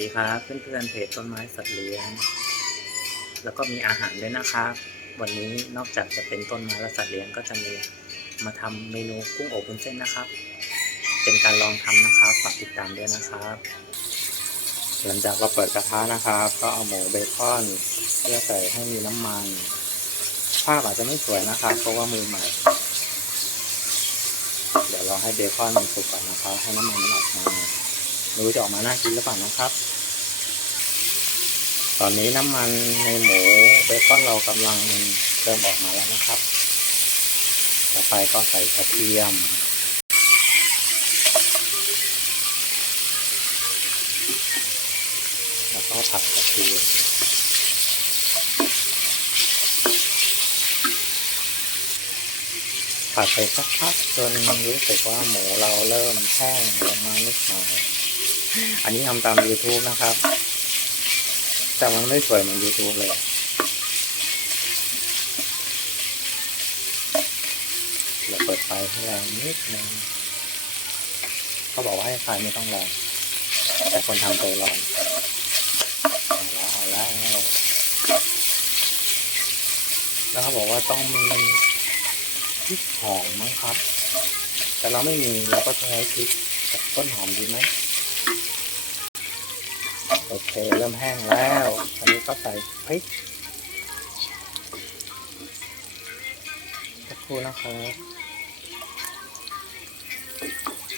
ดีครับเพื่อนๆเพจต้นไม้สัตว์เลี้ยง แล้วก็มีอาหารด้วยนะครับ วันนี้นอกจากจะเป็นต้นไม้และสัตว์เลี้ยงก็จะมีมาทำเมนูกุ้งอบวุ้นเส้นนะครับ เป็นการลองทำนะครับฝากติดตามด้วยนะครับ หลังจากเราเปิดกระทะนะครับ ก็เอาหมูเบคอนเพื่อใส่ให้มีน้ำมันภาพอาจจะไม่สวยนะครับ เพราะว่ามือใหม่เดี๋ยวเราให้เบคอนมันสุกก่อนนะครับ ให้น้ำมันมันออกมา ไม่รู้จะออกมาน่ากินหรือเปล่านะครับ ตอนนี้น้ำมันในหมูเบคอนเรากำลังเริ่มออกมาแล้วนะครับ ต่อไปก็ใส่กระเทียมแล้วก็ผัดกระเทียมผัดไปสักพักจนรู้สึกว่าหมูเราเริ่มแห้งลงมานิดหน่อย อันนี้ทำตาม YouTube นะครับ แต่มันไม่สวยเหมือน YouTube เลยเราเปิดไฟให้แรงนิดนึงเขาบอกว่าให้ไฟไม่ต้องแรงแต่คนทำใจร้อนเอาละเอาละแล้วเขาบอกว่าต้องมีพริกหอมมั้งครับ แต่เราไม่มีเราก็ใช้พริกต้นหอมดีไหม โอเค เริ่มแห้งแล้วอันนี้ก็ใส่พริกสักครู่นะครับ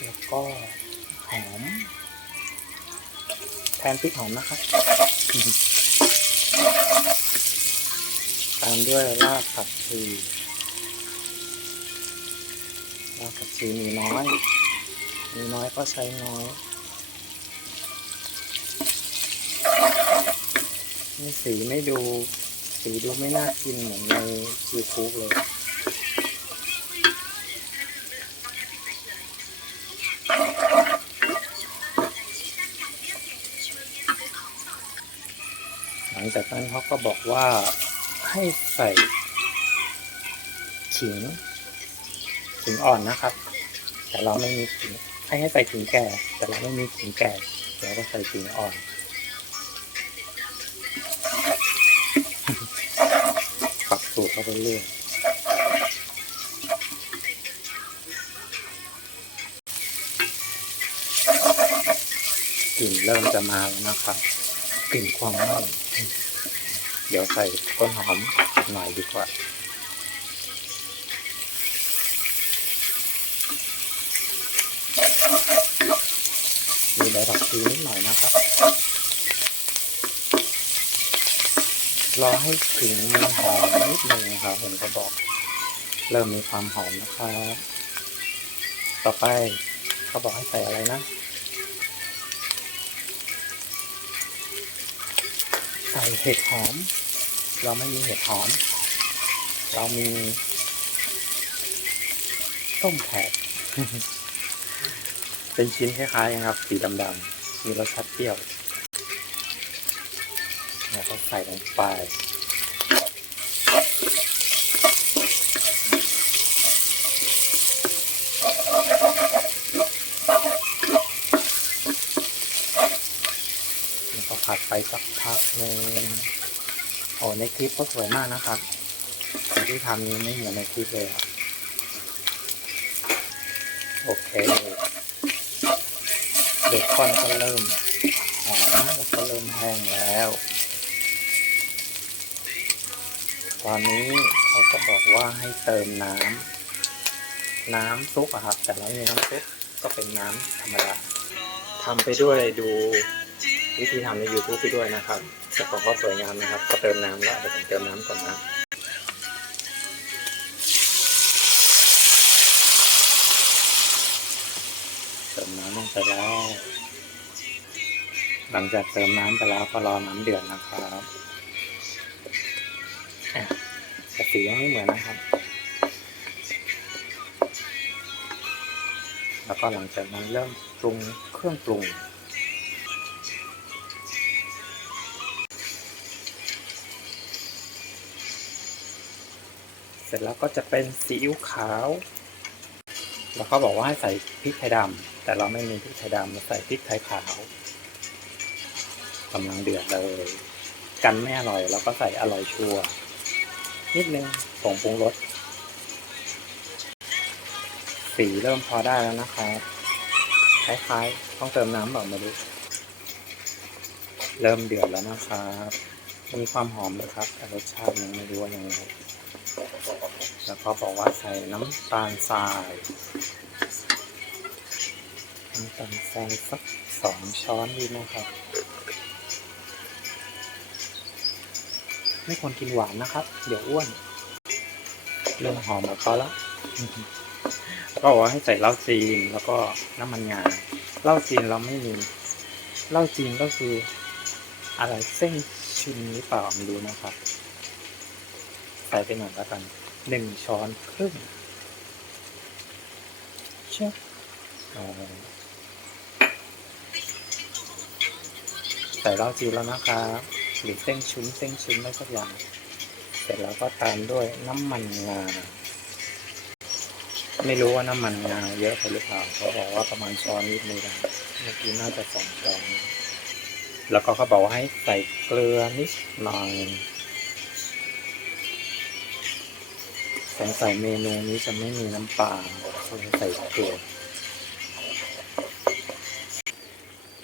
แล้วก็หอมแทนพริกหอมนะครับ ตามด้วยรากผักชีรากผักชีมีน้อย มีน้อยก็ใช้น้อย สีไม่ดู สีดูไม่น่ากินเหมือนใน YouTube เลย หลังจากนั้นเขาก็บอกว่าให้ใส่ขิงขิงอ่อนนะครับ แต่เราไม่มีขิงให้ให้ใส่ขิงแก่ แต่เราไม่มีขิงแก่เราก็ใส่ขิงอ่อน ปรับสูตรเข้าไปเรื่อยกลิ่นเริ่มจะมาแล้วนะครับ กลิ่นความไหม้เดี๋ยวใส่ต้นหอมหน่อยดีกว่ามีใบผักชีนิดหน่อยนะครับ รอให้ถึงมันหอมนิดนึงครับผมก็บอก เริ่มมีความหอมนะครับต่อไปเขาบอกให้ใส่อะไรนะใส่เห็ดหอม เราไม่มีเห็ดหอม เรามีต้มแขกเป็นชิ้นคล้ายๆนครับ สีดำๆมีรสชาติเปรี้ยว แล้วก็ใส่ลงไปแล้วก็ผัดไปสักพักหนึ่งโอ้ในคลิปก็สวยมากนะครับแต่ที่ทำนี้ไม่เหมือนในคลิปเลยอะโอเคเบคอนก็เริ่มหอมแล้วก็เริ่มแห้งแล้ว ตอนนี้เขาก็บอกว่าให้เติมน้ำน้ำซุปอะครับ แต่เราไม่มีน้ำซุปก็เป็นน้ำธรรมดาทำไปด้วยดูวิธีทำใน YouTube ไปด้วยนะครับแต่ของก็สวยงามนะครับ ก็เติมน้ำแล้วเดี๋ยวผมเติมน้ำก่อนนะเติมน้ำลงไปแล้วหลังจากเติมน้ำไปแล้วก็รอน้ำเดือดนะครับ สียังไม่เหมือนนะครับ แล้วก็หลังจากนั้นเริ่มปรุงเครื่องปรุง เสร็จแล้วก็จะเป็นซีอิ๊วขาว แล้วเขาบอกว่าให้ใส่พริกไทยดำแต่เราไม่มีพริกไทยดำเราใส่พริกไทยขาวกำลังเดือดเลย กันไม่อร่อยเราก็ใส่อร่อยชัวร์ นิดนึงผงปรุงรสสีเริ่มพอได้แล้วนะครับคล้ายๆ ต้องเติมน้ำแบบมาดูเริ่มเดือดแล้วนะครับ มีความหอมเลยครับ แต่รสชาติยังไม่รู้ว่ายังไงแล้วก็บอกว่าใส่น้ำตาลทรายน้ำตาลทรายสักสองช้อนดีนะครับ ไม่ควรกินหวานนะครับ เดี๋ยวอ้วน เริ่มหอมกับเขาแล้วก็บอกว่าให้ใส่เหล้าจีนแล้วก็น้ำมันงาเหล้าจีนเราไม่มีเหล้าจีนก็คือ อะไรเส้นชุนหรือเปล่าไม่รู้นะครับ ใส่ไปหน่อยแล้วกันหนึ่งช้อนครึ่งเชื่อเอาใส่เหล้าจีนแล้วนะครับ หรือเส้นชุ้นเส้นชุ้นอะไรสักอย่างเสร็จแล้วก็ตามด้วยน้ำมันงาไม่รู้ว่าน้ำมันงาเยอะไปหรือเปล่าเขาบอกว่าประมาณช้อนนิดนึงนะเมื่อกี้น่าจะสองช้อนแล้วก็เขาบอกว่าให้ใส่เกลือนิดหน่อยสงสัยเมนูนี้จะไม่มีน้ำปลาเลยใส่เกลือ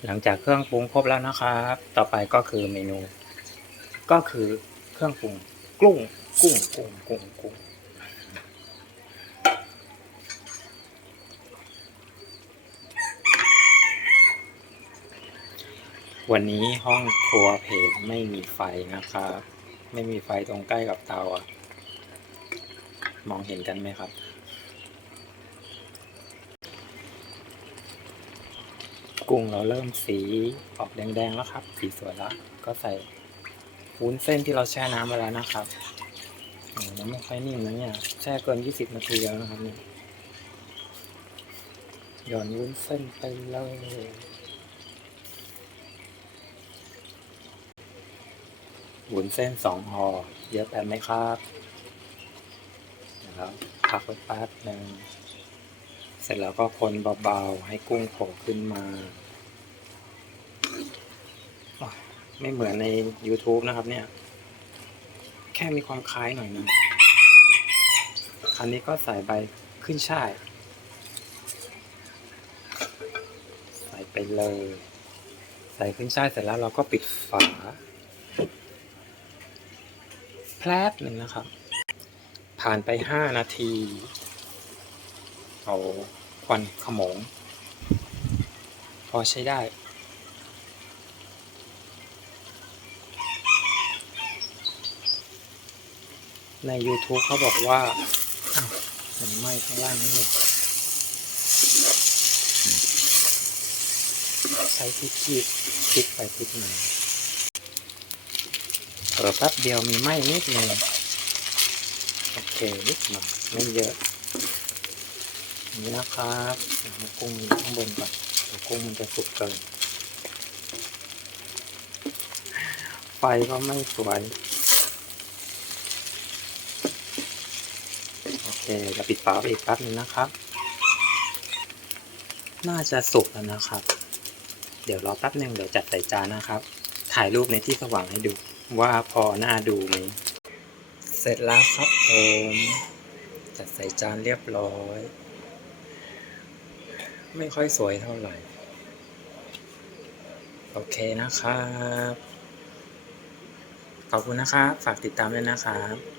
หลังจากเครื่องปรุงครบแล้วนะครับ ต่อไปก็คือเมนู ก็คือเครื่องปรุงกุ้งกุ้งกุ้งกุ้งกุ้งวันนี้ห้องครัวเพจไม่มีไฟนะครับ ไม่มีไฟตรงใกล้กับเตาอะมองเห็นกันไหมครับ กุ้งเราเริ่มสีออกแดงๆแล้วครับ สีสวยแล้ว ก็ใส่ วุ้นเส้นที่เราแช่น้ำไว้แล้วนะครับโอ้ยังไม่ค่อยนิ่มนะเนี่ย แช่เกิน 20 นาทีแล้วนะครับเนี่ยหย่อนวุ้นเส้นไปเลยวุ้นเส้นสองห่อเยอะไปไหมครับนะครับพักไว้แป๊บหนึ่งเสร็จแล้วก็คนเบาๆ ให้กุ้งโผล่ขึ้นมา ไม่เหมือนใน YouTube นะครับเนี่ย แค่มีความคล้ายหน่อยนึงคันนี้ก็ใส่ใบขึ้นช่าย ใส่ไปเลย ใส่ขึ้นช่ายเสร็จแล้วเราก็ปิดฝา แพลบหนึ่งนะครับ ผ่านไปห้านาทีเอาควันขโมง พอใช้ได้ ใน YouTube เขาบอกว่ามันไหม้ข้างล่างนี่เลยใช้ที่คีบคลิกไปคลิกมาเออแป๊บเดียวมีไหม้นิดหนึ่งโอเคนิดหน่อยไม่เยอะนี้นะครับกุ้งข้างบนก่อนกุ้งมันจะสุกเกินไฟก็ไม่สวย โอ เคเราปิดฝาไปอีกแป๊บนึงนะครับ น่าจะสุกแล้วนะครับ เดี๋ยวรอแป๊บนึงเดี๋ยวจัดใส่จานนะครับ ถ่ายรูปในที่สว่างให้ดู ว่าพอหน่าดูไหมเสร็จแล้วครับผมจัดใส่จานเรียบร้อย ไม่ค่อยสวยเท่าไหร่ โอเคนะครับ ขอบคุณนะครับ ฝากติดตามด้วยนะครับ